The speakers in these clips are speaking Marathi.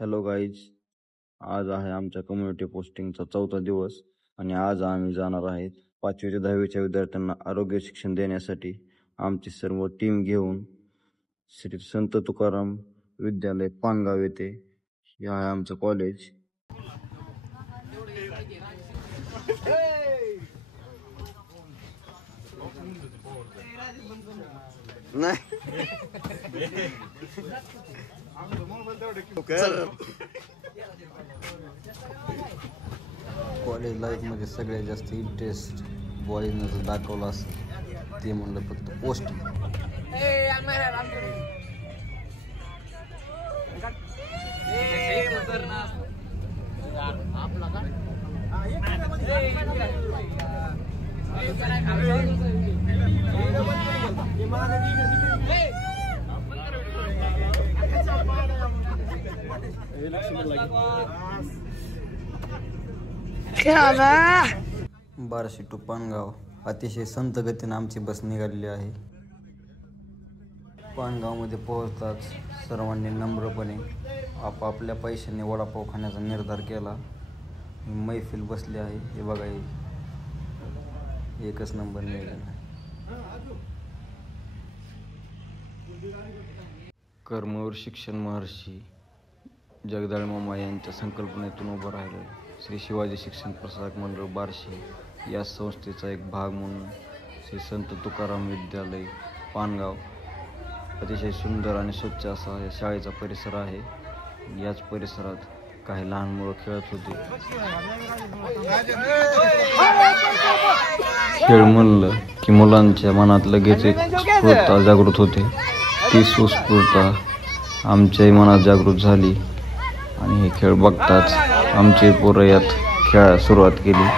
हॅलो गाईज, आज आहे आमच्या कम्युनिटी पोस्टिंगचा 4था दिवस आणि आज आम्ही जाणार आहेत 5वी ते 10वीच्या विद्यार्थ्यांना आरोग्य शिक्षण देण्यासाठी आमची सर्व टीम घेऊन श्री संत तुकाराम विद्यालय पानगाव येथे. हे आहे आमचं कॉलेज. कॉलेज लाईफ मध्ये सगळ्यात जास्त इंटरेस्ट बॉईजनं जर दाखवला असं ते म्हणलं फक्त पोस्टिंग. बार्शी टू पानगाव अतिशय संत गतीने आमची बस निघालेली आहे. पानगावमध्ये पोहोचताच सर्वांनी नम्रपणे आपापल्या पैशाने वडापाव खाण्याचा निर्धार केला. मैफिल बसली आहे. हे बघा, एकच नंबर नियोजन आहे. कर्मवीर शिक्षण महर्षी जगदाळे मामा यांच्या संकल्पनेतून उभं राहिलं श्री शिवाजी शिक्षण प्रसारक मंडळ बार्शी या संस्थेचा एक भाग म्हणून श्री संत तुकाराम विद्यालय पानगाव अतिशय सुंदर आणि स्वच्छ असा या शाळेचा परिसर आहे. याच परिसरात काही लहान मुलं खेळत होते. खेळ म्हणलं की मुलांच्या मनात लगेच एक स्फूर्तता जागृत होते. ती सुस्फूर्तता आमच्याही मनात जागृत झाली आणि हे खेळ बघताच आमचे पोरं यात खेळायला सुरुवात केली.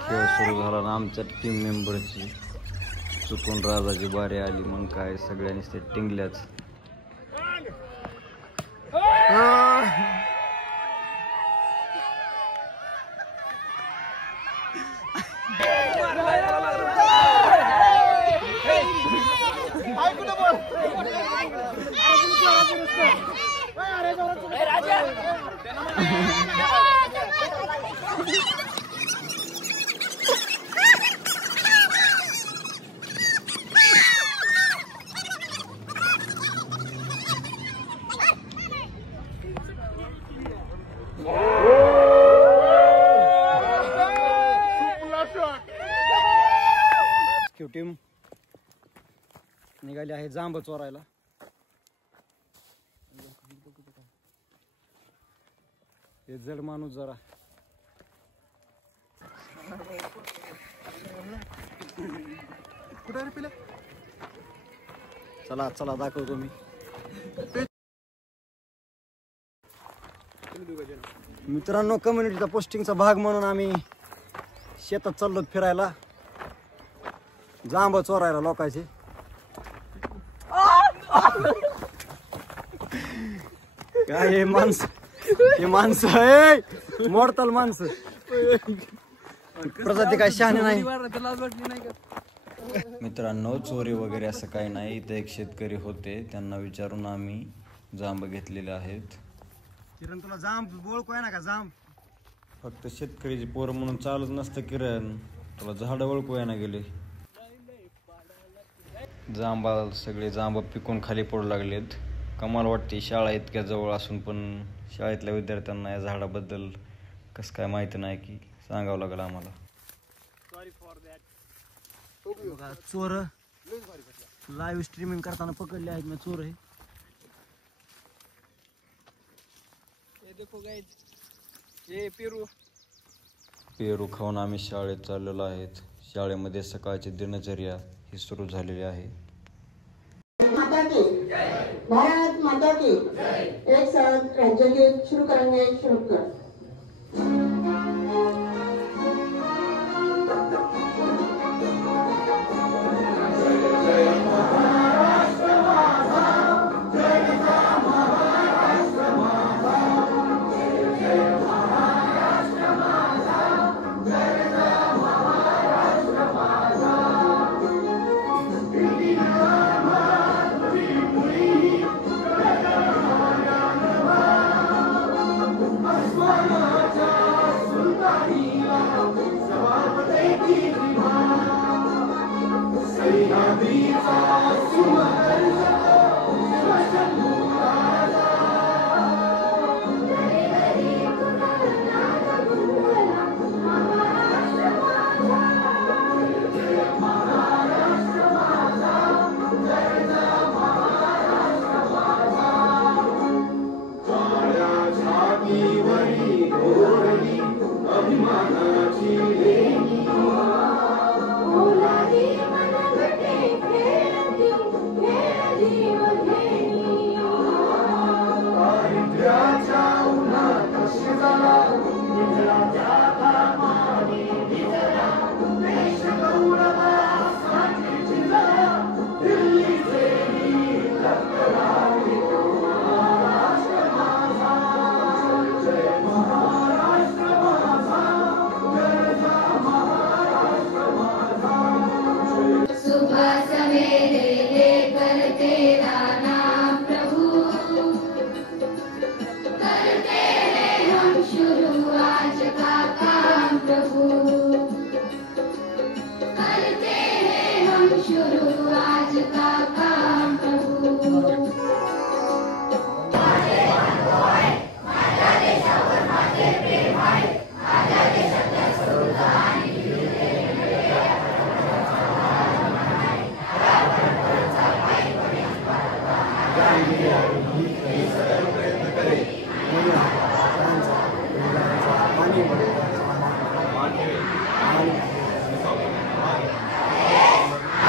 खेळ सुरू झाला ना आमच्या टीम मेंबरची चुकून राजाची बारी आली. मग काय सगळ्यांनी ते टिंगल्याच. टीम निघाली आहे जांब चोरायला. हे जड माणूस जरा कुठे पिले. चला चला दाखवतो मी. मित्रांनो, कम्युनिटीचा पोस्टिंगचा भाग म्हणून आम्ही शेतात चाललो फिरायला, जांब चोरायला लोकांचे. काय हे माणसं हे मोडताल माणसं. प्रजाती काय शहाणे नाही. मित्रांनो, चोरी वगैरे असं काही नाही. इथे एक शेतकरी होते, त्यांना विचारून आम्ही जांब घेतलेले आहेत. किरण, तुला जांब ओळखू आहे ना का? जांब फक्त शेतकरीची पोर म्हणून चालूच नसतं. किरण, तुला झाड ओळखू आहे ना गेले. सगळे जांब पिकून खाली पडू लागलेत. कमाल वाटते, शाळा इतक्या जवळ असून पण शाळेतल्या विद्यार्थ्यांना या झाडाबद्दल कसं काय माहिती नाही की सांगावं लागलं आम्हाला. चोर लाईव्ह स्ट्रीमिंग करताना पकडले आहेत मी चोर. हे पेरू खाऊन आम्ही शाळेत चाललेलो आहेत. शाळेमध्ये सकाळची दिनचर्या ही सुरू झालेली आहे. भारत माता की एक साथ राज्यगीत शुरू करेंगे. शुरू कर.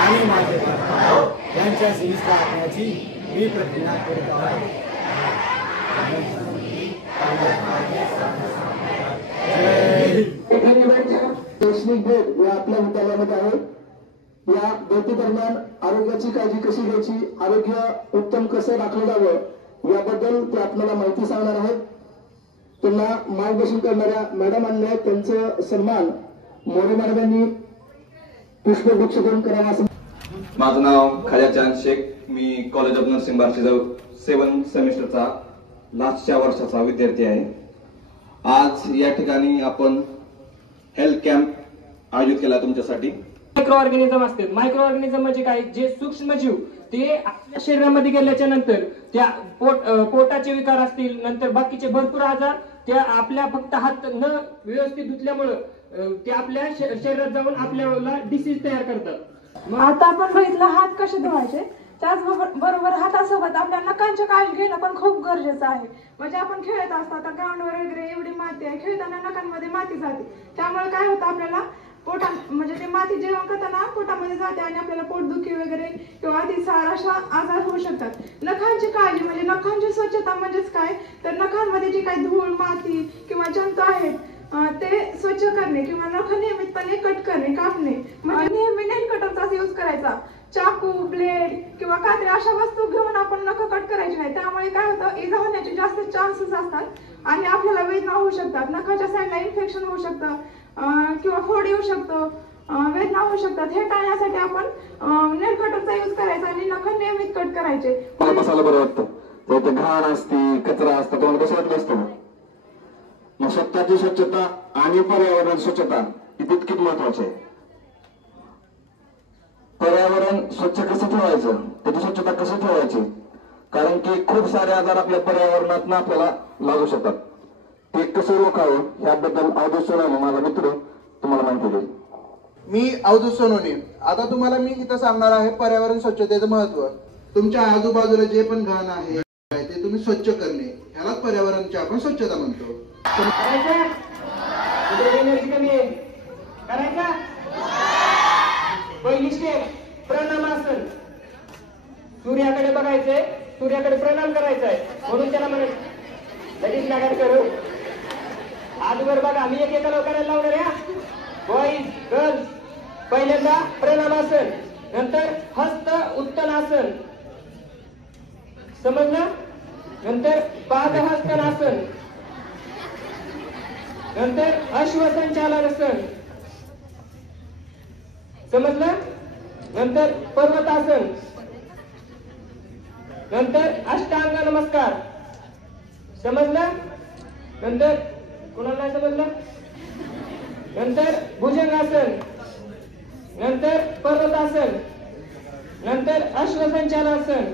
आणि माझे यांच्या शिस्त राखण्याची मी प्रतिज्ञा करीत आहे. शैक्षणिक भेट या आपल्या विद्यालयामध्ये आहे. या भेटी दरम्यान आरोग्याची काळजी कशी घ्यायची, आरोग्य उत्तम कसं राखलं जावं याबद्दल ते आपल्याला माहिती सांगणार आहेत. त्यांना मार्गदर्शन करणाऱ्या मॅडमांनी त्यांचं सन्मान मोरे मॅडम यांनी पुष्पगुच्छ देऊन करावा असं. माझं नाव खाजा चांद शेख. मी कॉलेज ऑफ नर्सिंग बार्शी 7 सेमिस्टरचा लास्टच्या वर्षाचा विद्यार्थी आहे. आज या ठिकाणी आपण हेल्थ कॅम्प आयोजित केला तुमच्यासाठी. मायक्रो ऑर्गॅनिझम असतात. मायक्रो ऑर्गॅनिझम म्हणजे काय, जे सूक्ष्मजीव ते आपल्या शरीरामध्ये गेल्याच्या नंतर त्या पोटाचे विकार असतील, नंतर बाकीचे भरपूर आजार त्या आपल्या फक्त हात न व्यवस्थित धुतल्यामुळं ते आपल्या शरीरात जाऊन आपल्याला डिसीज तयार करतात. आता आपण बघितलं हात कसे धुवायचे, त्याचबरोबर हातासोबत आपल्या नखांची काळजी घेणं पण खूप गरजेचं आहे. म्हणजे आपण खेळत असतो, आता ग्राउंडवर वगैरे एवढी माती आहे, खेळताना नखांमध्ये माती जाते, त्यामुळे काय होतं आपल्याला म्हणजे ते माती जेवण करताना पोटामध्ये जाते आणि आपल्याला पोटदुखी वगैरे किंवा अतिसार अशा आजार होऊ शकतात. नखांची काळजी म्हणजे नखांची स्वच्छता म्हणजेच काय तर नखांमध्ये जी काही धूळ माती किंवा जंतू आहेत ते स्वच्छ करणे किंवा नख नियमितपणे कट करणे, कापणे. म्हणजे नेहमी नेल कटरचाच यूज करायचा. चाकू, ब्लेड किंवा कात्री अशा वस्तू घेऊन आपण नख कट करायची नाही. त्यामुळे काय होतं, इजा होण्याचे जास्त चान्सेस असतात आणि आपल्याला वेदना होऊ शकतात. नखाच्या साईडला इन्फेक्शन होऊ शकतं किंवा फोड येऊ शकतो, वेदना होऊ शकतात. हे टाळण्यासाठी आपण नेल कटरचा यूज करायचा आणि नख नियमित कट करायचे. बसायला बरं वाटतं. तर घाण असते, कचरा असतो, तुम्हाला कसं वाटलं असतं. मग स्वतःची स्वच्छता आणि पर्यावरण स्वच्छता ही तितकीच महत्वाची आहे. पर्यावरण स्वच्छ कसं ठेवायचं, त्याची स्वच्छता कसं ठेवायची, कारण की खूप सारे आजार आपल्या पर्यावरणात आपल्याला लागू शकतात. ते कसं रोखावं याबद्दल अवधूत सोनवणे माझा मित्र तुम्हाला माहिती देईल. मी अवधूत सोनवणे. आता तुम्हाला मी इथं सांगणार आहे पर्यावरण स्वच्छतेचं महत्व. तुमच्या आजूबाजूला जे पण घाण आहे ते तुम्ही स्वच्छ करणे, ह्यालाच पर्यावरणाची आपण स्वच्छता म्हणतो. पहिली स्टेप प्रणामासन. सूर्याकडे बघायचंय, सूर्याकडे प्रणाम करायचंय, म्हणून त्याला म्हणायचं लगेच नागार करू. आजवर बघा, मी एका लोकांना लावणार आहे. बॉईज गर्ल्स, पहिल्यांदा प्रणामासन, नंतर हस्त उत्तनासन, समजलं, नंतर पादहस्तनासन, नंतर अश्वसंचालनासन, समजलं, नंतर पर्वतासन, नंतर अष्टांग नमस्कार, समजलं, नंतर कुणाला नाही समजलं, नंतर भुजंगासन, नंतर पर्वतासन, नंतर अश्वसंचालनासन,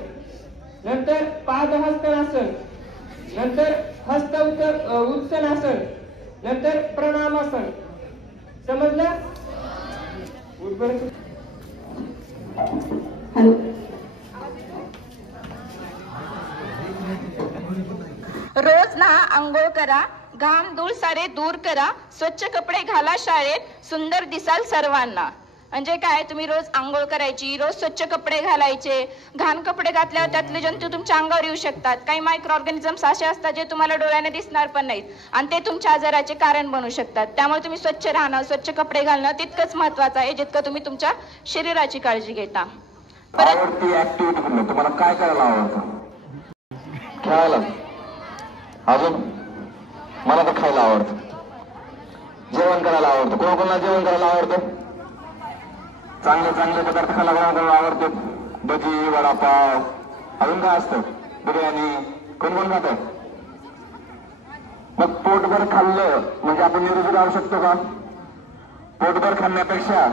नंतर पादहस्तनासन, नंतर हस्त उत्तनासन, नंतर प्रणामासन, समजलं. रोज नहा, आंघोळ करा, घाम धूळ सारे दूर करा, स्वच्छ कपडे घाला शाळेत, सुंदर दिसाल सर्वांना. म्हणजे काय, तुम्ही रोज आंघोळ करायची, रोज स्वच्छ कपडे घालायचे. घाण कपडे घातल्यावर त्यातले जंतू तुमच्या अंगावर येऊ शकतात. काही मायक्रो ऑर्गॅनिझम्स असे असतात जे तुम्हाला डोळ्याने दिसणार पण नाहीत आणि ते तुमच्या आजाराचे कारण बनू शकतात. त्यामुळे तुम्ही स्वच्छ राहणं, स्वच्छ कपडे घालणं तितकंच महत्वाचं आहे जितकं तुम्ही तुमच्या शरीराची काळजी घेता. आवडती ऍक्टिव्हिटी म्हणलं तुम्हाला काय करायला आवडतं? खेळायला. अजून मला तर खायला आवडतं, जेवण करायला आवडतं. कोणाकोणाला जेवण करायला आवडतं? चांगले चांगले पदार्थ खायला कोणाला आवडते? भजी, वडापाव, अजून काय असतं? बिर्याणी. कोण कोण खातं? मग पोटभर खाल्लं म्हणजे आपण निरोगी राहू शकतो का? पोटभर खाण्यापेक्षा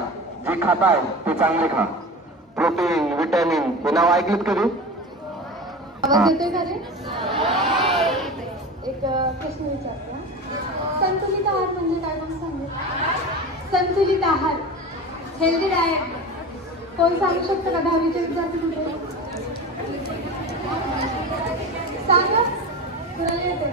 जे खाताय ते चांगले खा. प्रोटीन, विटॅमिन हे नाव ऐकलेत कधी? आवाज येतोय का रे? एक प्रश्न विचारते. संतुलित आहार म्हणजे काय म्हणून सांगेल? संतुलित आहार, हेल्दी डाएट कोण सांगू शकतं का? 10वीचे विद्यार्थी कुठे सांगा, कुणाला येते?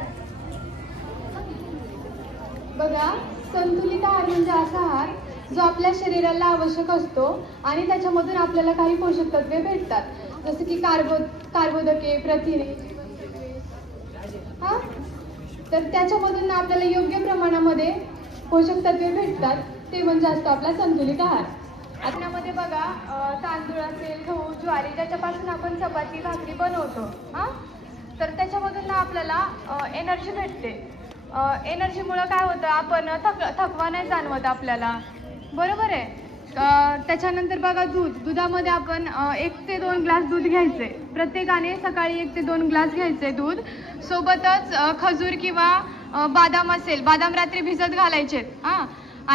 बघा, संतुलित आहार म्हणजे असा आहार जो आपल्या शरीराला आवश्यक असतो आणि त्याच्यामधून आपल्याला काही पोषक तत्वे भेटतात, जसं की कार्बोदके, प्रथिने, हा. तर त्याच्यामधून आपल्याला योग्य प्रमाणामध्ये पोषक तत्वे भेटतात, ते म्हणजे असतो आपला संतुलित आहार. अन्नामध्ये बघा, तांदूळ असेल, गहू, ज्वारी, ज्याच्यापासून आपण चपाती, भाकरी बनवतो, हा. तर त्याच्यामधून आपल्याला एनर्जी भेटते. एनर्जीमुळं काय होतं, आपण थकवा नाही जाणवत आपल्याला, बरोबर आहे. त्याच्यानंतर बघा, दुधामध्ये आपण 1 ते 2 ग्लास दूध घ्यायचे. प्रत्येकाने सकाळी 1 ते 2 ग्लास घ्यायचे दूध. सोबतच खजूर किंवा बादाम असेल, बादाम रात्री भिजत घालायचे, हां,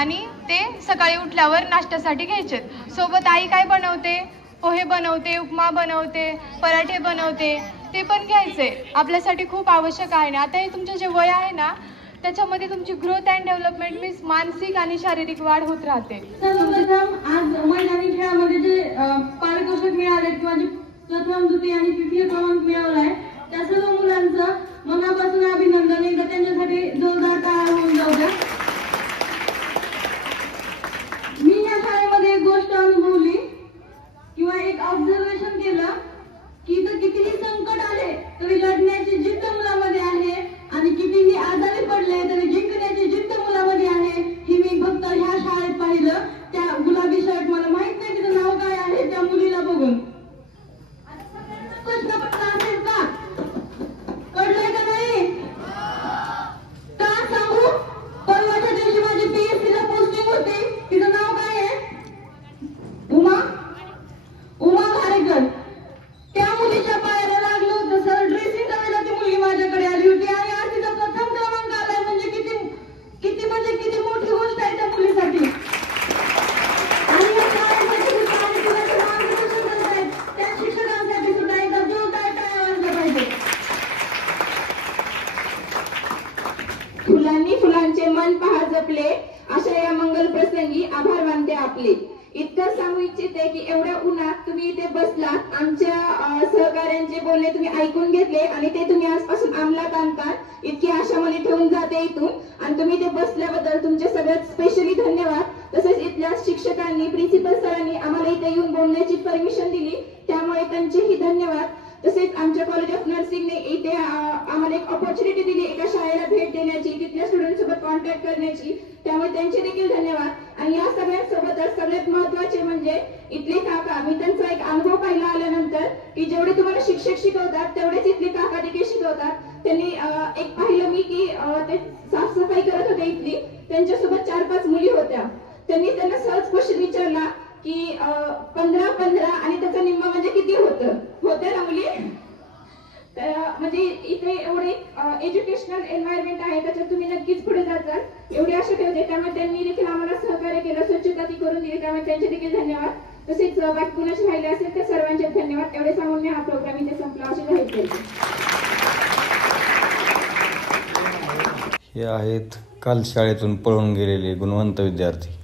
आणि ते सकाळी उठल्यावर नाश्त्यासाठी घ्यायचे. सोबत आई काय बनवते? पोहे बनवते, उपमा बनवते, पराठे बनवते, ते पण घ्यायचे. आपल्यासाठी खूप आवश्यक आहे. आता हे तुमचं जे वय आहे ना, त्याच्यामध्ये तुमची ग्रोथ अँड डेव्हलपमेंट मीन्स मानसिक आणि शारीरिक वाढ होत राहते. सर्वप्रथम आज मैदानी खेळामध्ये जे पारितोषिक मिळाले किंवा जे प्रथम, द्वितीय आणि तृतीय क्रमांक मिळवलाय त्या सर्व मुलांचं मनापासून अभिनंदन. एकदा त्यांच्यासाठी जोरदार टाळ्या होऊन जाऊ द्या. मी या शाळेमध्ये एक गोष्ट अनुभवली किंवा एक ऑब्झर्वेशन केलं की इथं कितीही संकट आले तरी लढण्याची जिद्द मुलामध्ये आहे आणि कितीही आजारी पडले तरी जिंकण्याची जिद्द मुलामध्ये आहे. ही मी फक्त ह्या शाळेत पाहिलं. त्या गुलाबी शर्ट, मला माहित नाही तिचं नाव काय आहे, त्या मुलीला बघून प्रश्न पडला असेल का? पडलाय का नाही? का सांगू? परवाच्या दिवशी माझी PSC ला पोस्टिंग होती. तिचं नाव काय आहे? उमा घारेकर. त्या मुलीच्या पायाला लागलं होतं सर. ड्रेसिंग करायला ती मुलगी माझ्याकडे आली होती आणि आज तिचा प्रथम क्रमांक आलाय. म्हणजे किती मोठी गोष्ट आहे त्या मुलीसाठी. आणि या शाळेसाठी सुद्धा आणि तिला जे मार्गदर्शन करत आहेत त्या शिक्षकांसाठी सुद्धा एकदा जोरदार टाळ्या वाजल्या पाहिजे. फुलांनी फुलांचे मन पहा जपले, अशा या मंगल प्रसंगी आभार मानते आपले. इतकं सांगू इच्छिते की एवढ्या उन्हात तुम्ही इथे बसलात, आमच्या सहकार्यांचे बोलणे तुम्ही ऐकून घेतले आणि ते तुम्ही आजपासून अंमलात आणता. इतकी आशा मला ठेवून जाते इथून. आणि तुम्ही इथे बसल्याबद्दल तुमचे सगळ्यात स्पेशली धन्यवाद. तसेच इथल्या शिक्षकांनी, प्रिन्सिपल सरांनी आम्हाला इथे येऊन बोलण्याची परमिशन दिली, त्यामुळे त्यांचेही धन्यवाद. तसेच आमच्या कॉलेज ऑफ नर्सिंगने इथे आम्हाला एक ऑपॉर्च्युनिटी दिली एका शाळेला भेट देण्याची, तिथल्या स्टुडंट सोबत कॉन्टॅक्ट करण्याची, त्यामुळे त्यांचे देखील धन्यवाद. आणि या सगळ्यांसोबतच सगळ्यात महत्वाचे म्हणजे इथले काका. मी त्यांचा एक अनुभव पाहिला आल्यानंतर की जेवढे तुम्हाला शिक्षक शिकवतात तेवढेच इथले काका देखील शिकवतात. त्यांनी एक पाहिलं मी की ते साफसफाई करत होते इथली, त्यांच्यासोबत 4-5 मुली होत्या. त्यांनी त्यांना सहज क्वेश्चन विचारला की 15 आणि त्याचा निम्मा म्हणजे किती होतं ना मुली? म्हणजे इथे एवढे एज्युकेशनल एन्व्हायरमेंट आहे, त्याच्यात तुम्ही नक्कीच पुढे जाचाल एवढी आशा ठेवते. त्यामुळे त्यांनी देखील आम्हाला सहकार्य केलं, स्वच्छता ती करून दिली, त्यामुळे त्यांचे देखील धन्यवाद. तसेच बाकी कुणाचे राहिले असेल तर सर्वांचे धन्यवाद. एवढे सांगून मी हा प्रोग्राम इथे संपला अशी जाहीर करते. हे आहेत काल शाळेतून पळून गेलेले गुणवंत विद्यार्थी.